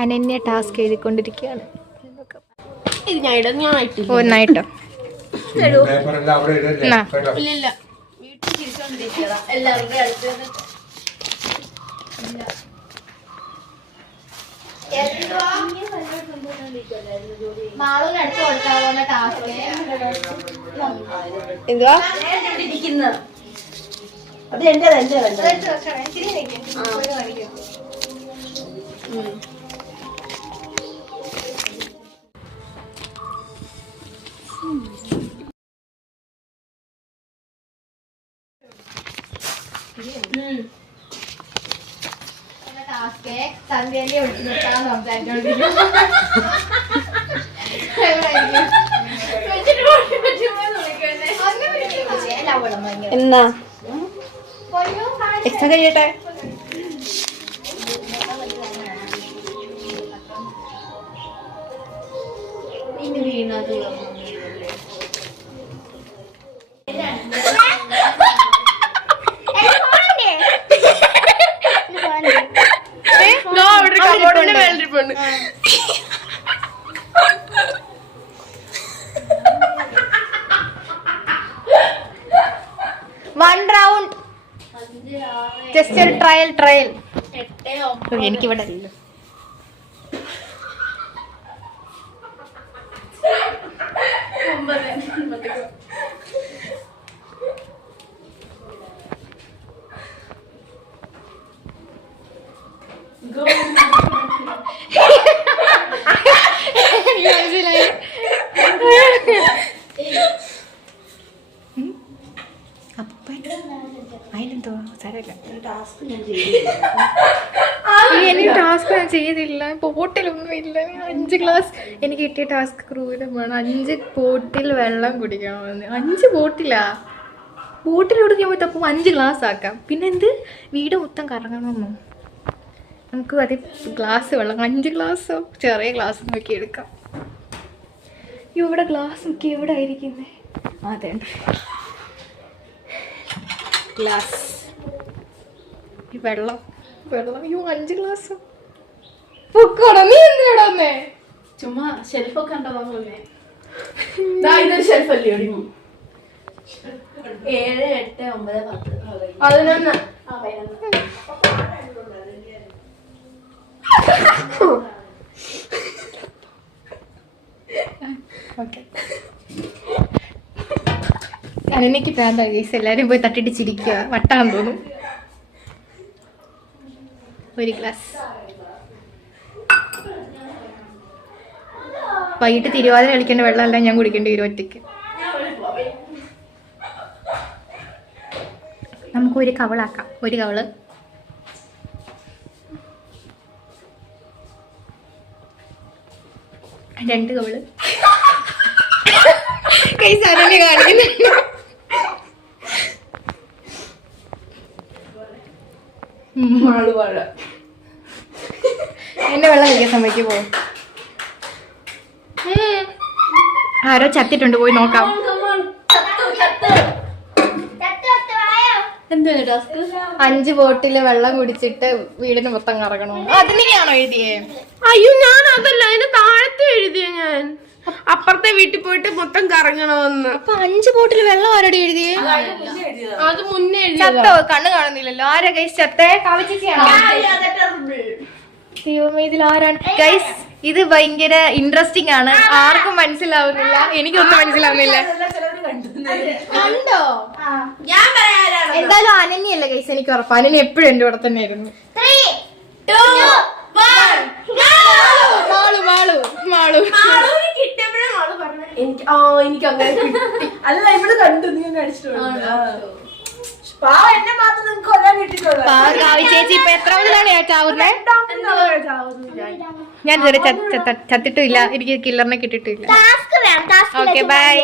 Ananya task എഴുതിക്കൊണ്ടിരിക്കുകയാണ്. ഒന്നായിട്ടോ എന്തുവാ അത് എന്റെ സന്ധ്യയെ വിളിച്ചു നിർത്താൻ സംസാരിച്ചോണ്ടിരിക്കും. എന്നാ എക്സാം കഴിയട്ടെ. വൺ റൗണ്ട് ജസ്റ്റ് ഒരു ട്രയൽ. എനിക്കിവിടെ ഇല്ല. അതിലെന്തോ സാരമില്ല. എനിക്ക് ടാസ്ക് ഞാൻ ചെയ്തില്ല. ബോട്ടിലൊന്നും ഇല്ല. 5 ഗ്ലാസ് എനിക്ക് കിട്ടിയ ടാസ്ക് ക്രൂരമാണ്. 5 ബോട്ടിൽ വെള്ളം കുടിക്കണമെന്ന്. 5 ബോട്ടിലാ. ബോട്ടിൽ കുടിക്കുമ്പോൾ തപ്പം 5 ഗ്ലാസ് ആക്കാം. പിന്നെ എന്ത് വീട് മൊത്തം കറങ്ങണമെന്നോ? നമുക്ക് അതേ ഗ്ലാസ് വെള്ളം 5 ഗ്ലാസ്സോ ചെറിയ ഗ്ലാസ് നോക്കി എടുക്കാം. ഇവിടെ ഗ്ലാസ് നോക്കി എവിടെ ആയിരിക്കുന്നേ? അതെ ഗ്ലാസ്. വെള്ളം 5 ഗ്ലാസ് പൊക്കോടാ. നീ എന്തിനാ വന്നേ? ചുമ്മാ ഷെൽഫൊക്കെ ഉണ്ടോന്നേ. ഇതൊരു ഷെൽഫല്ലേ? 7, 8, 9, 10, 11. അനന്യക്ക് പ്രാന്താ ഗൈസ്. എല്ലാരും പോയി തട്ടിട്ട് ചിരിക്കുക. വട്ടാന്ന് തോന്നും. 1 ഗ്ലാസ്. വൈകിട്ട് തിരുവാതിര കളിക്കേണ്ട വെള്ളമെല്ലാം ഞാൻ കുടിക്കേണ്ടി വരും ഒറ്റയ്ക്ക്. നമുക്ക് 1 കവളാക്കാം. 1 കവള്. രണ്ട് കവള്. ഗൈസ് അനന്യ കാണിക്കുന്നുണ്ട്. എന്നെ വെള്ളം കഴിക്കാൻ സമ്മതിക്ക് പോ. ആരോ ചത്തിട്ടുണ്ട്, പോയി നോക്കാം. 5 ബോട്ടില് വെള്ളം കുടിച്ചിട്ട് വീടിന് മൊത്തം കറങ്ങണോ? അതിനെയാണോ എഴുതിയേ? അയ്യോ ഞാൻ അതല്ല, അതിന്റെ താഴത്തെ എഴുതിയ. ഞാൻ അപ്പുറത്തെ വീട്ടിൽ പോയിട്ട് മൊത്തം കറങ്ങണമെന്ന്. അപ്പൊ 5 ബോട്ടിൽ വെള്ളം ആരോടെ എഴുതിയേ? അത് മുന്നേ ചത്തോ? കണ്ണ് കാണുന്നില്ലല്ലോ. ആരാ ഗൈസ് ചത്തേ? കാവിച്ചേച്ചിയാണോ? ദൈവമേ, ഇതിൽ ആരാണ് ഗൈസ്? ഇത് ഭയങ്കര ഇൻട്രസ്റ്റിംഗ് ആണ്. ആർക്കും മനസ്സിലാവുന്നില്ല. എനിക്കൊന്നും മനസ്സിലാവുന്നില്ല. കണ്ടോ? എന്തായാലും അനന്യല്ല ഗൈസ്, എനിക്ക് ഉറപ്പാ. അനന്യ എപ്പോഴും എന്റെ കൂടെ തന്നെ ആയിരുന്നു. 3, 2, 1 എനിക്ക് അങ്ങനെ കിട്ടി. അല്ല ഇവിടെ കണ്ടു, നീ അടിച്ചിട്ടുണ്ട്. ചേച്ചി ഇപ്പൊ എത്ര മുതലാണ് ചാവുന്നേ? ഞാൻ ഇതുവരെ ചത്തിട്ടും ഇല്ല. എനിക്ക് കില്ലറിനെ കിട്ടിയിട്ടില്ല. Okay bye.